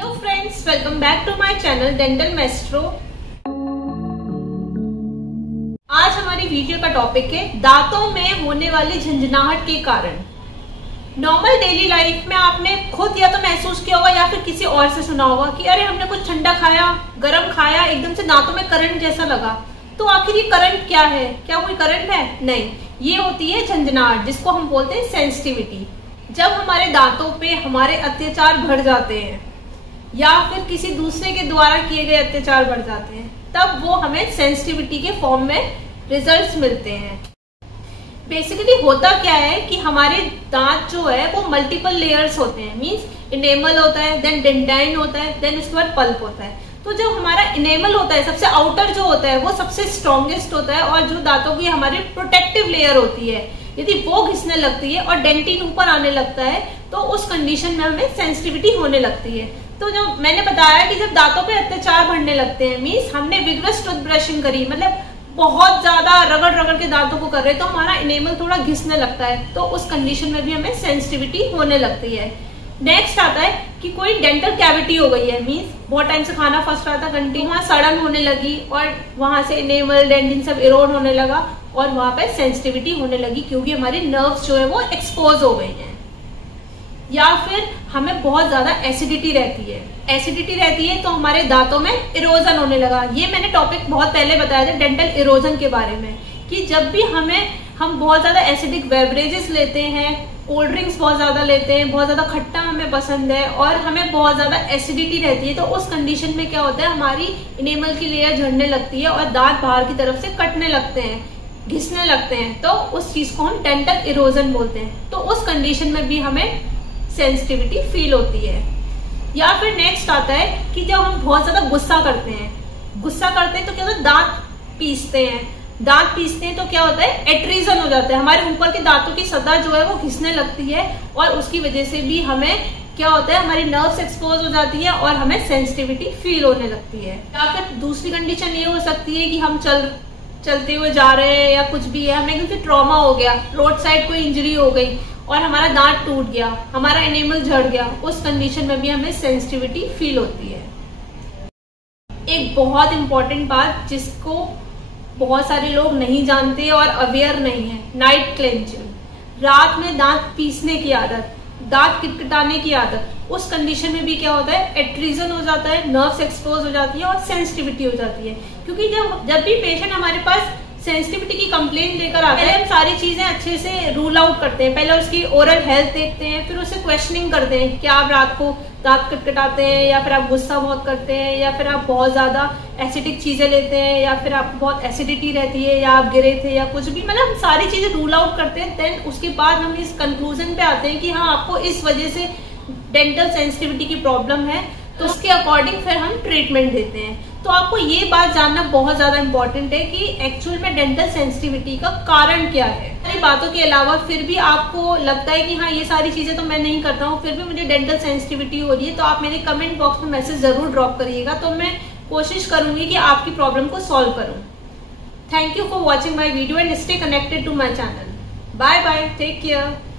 Hello friends, welcome back to my channel dental maestro. आज हमारी video का topic है दांतों में होने वाली झंझनाहट के कारण। नॉर्मल डेली लाइफ में आपने खुद या तो महसूस किया होगा या फिर किसी और से सुना होगा कि अरे हमने कुछ ठंडा खाया, गरम खाया, एकदम से दांतों में करंट जैसा लगा। तो आखिर ये करंट क्या है? क्या कोई करंट है? नहीं, ये होती है झंझनाहट, जिसको हम बोलते हैं सेंसिटिविटी। जब हमारे दांतों पे हमारे अत्याचार बढ़ जाते हैं या फिर किसी दूसरे के द्वारा किए गए अत्याचार बढ़ जाते हैं, तब वो हमें सेंसिटिविटी के फॉर्म में रिजल्ट्स मिलते हैं। बेसिकली होता क्या है कि हमारे दांत जो है वो मल्टीपल लेयर्स होते हैं। मींस इनेमल होता है, देन डेंटाइन होता है, देन उसके बाद पल्प होता है। तो जब हमारा इनेमल होता है, सबसे आउटर जो होता है वो सबसे स्ट्रॉन्गेस्ट होता है, और जो दांतों की हमारी प्रोटेक्टिव लेयर होती है, यदि वो घिसने लगती है और डेंटिन ऊपर आने लगता है तो उस कंडीशन में हमें सेंसिटिविटी होने लगती है। तो जो मैंने बताया कि जब दांतों पे अत्याचार बढ़ने लगते हैं, मींस हमने विग्रस टूथ ब्रशिंग करी, मतलब बहुत ज्यादा रगड़ रगड़ के दांतों को कर रहे, तो हमारा इनेमल थोड़ा घिसने लगता है, तो उस कंडीशन में भी हमें सेंसिटिविटी होने लगती है। नेक्स्ट आता है कि कोई डेंटल कैविटी हो गई है, मींस बहुत टाइम से खाना फंस रहा था, कंटिन्यू वहां सड़न होने लगी और वहां से इनेमल डेंटिन सब इरोड होने लगा और वहां पे सेंसिटिविटी होने लगी क्योंकि हमारी नर्व्स जो है वो एक्सपोज हो गई हैं। या फिर हमें बहुत ज्यादा एसिडिटी रहती है तो हमारे दांतों में इरोजन होने लगा। ये मैंने टॉपिक बहुत पहले बताया था डेंटल इरोजन के बारे में, कि जब भी हम बहुत ज्यादा एसिडिक बेवरेजेस लेते हैं, कोल्ड ड्रिंक्स बहुत ज्यादा लेते हैं, बहुत ज्यादा खट्टा हमें पसंद है और हमें बहुत ज्यादा एसिडिटी रहती है, तो उस कंडीशन में क्या होता है, हमारी इनेमल की लेयर झड़ने लगती है और दांत बाहर की तरफ से कटने लगते हैं, घिसने लगते हैं, तो उस चीज को हम डेंटल इरोजन बोलते हैं। तो उस कंडीशन में भी हमें सेंसिटिविटी फील होती है। या फिर नेक्स्ट आता है कि जब हम बहुत ज्यादा गुस्सा करते हैं तो क्या होता है, दांत पीसते हैं तो क्या होता है, एट्रीजन हो जाता है, हमारे ऊपर के दांतों की सतह जो है वो घिसने लगती है और उसकी वजह से भी हमें क्या होता है, हमारी नर्व्स एक्सपोज हो जाती है और हमें सेंसिटिविटी फील होने लगती है। या फिर दूसरी कंडीशन ये हो सकती है कि हम चलते हुए जा रहे हैं या कुछ भी है, हमें एकदम से ट्रॉमा हो गया, रोड साइड कोई इंजरी हो गई और हमारा दांत टूट गया, हमारा इनेमल झड़ गया, उस कंडीशन में भी हमें सेंसिटिविटी फील होती है। एक बहुत इंपॉर्टेंट बात जिसको बहुत सारे लोग नहीं जानते और अवेयर नहीं है, नाइट क्लेंचिंग, रात में दांत पीसने की आदत, दांत किटकिटाने की आदत, उस कंडीशन में भी क्या होता है, एट्रीजन हो जाता है, नर्व्स एक्सपोज हो जाती है और सेंसिटिविटी हो जाती है। क्योंकि जब भी पेशेंट हमारे पास सेंसिटिविटी की कंप्लेंट लेकर आता है, हम सारी चीजें अच्छे से रूल आउट करते हैं। पहले उसकी ओरल हेल्थ देखते हैं, फिर उसे क्वेश्चनिंग करते हैं, क्या आप रात को दांत कटकटाते हैं, या फिर आप गुस्सा बहुत करते हैं, या फिर आप बहुत ज्यादा एसिडिक चीजें लेते हैं, या फिर आपको बहुत एसिडिटी रहती है, या आप गिरे थे, या कुछ भी, मतलब हम सारी चीजें रूल आउट करते हैं। देन उसके बाद हम इस कंक्लूजन पे आते हैं कि हाँ, आपको इस वजह से डेंटल सेंसिटिविटी की प्रॉब्लम है, तो उसके अकॉर्डिंग फिर हम ट्रीटमेंट देते हैं। तो आपको ये बात जानना बहुत ज्यादा इंपॉर्टेंट है कि एक्चुअल में डेंटल सेंसिटिविटी का कारण क्या है। सारी बातों के अलावा फिर भी आपको लगता है कि हाँ, ये सारी चीजें तो मैं नहीं करता हूँ, फिर भी मुझे डेंटल सेंसिटिविटी हो रही है, तो आप मेरे कमेंट बॉक्स में मैसेज जरूर ड्रॉप करिएगा, तो मैं कोशिश करूंगी कि आपकी प्रॉब्लम को सॉल्व करूँ। Thank you for watching my video and stay connected to my channel. Bye bye, take care.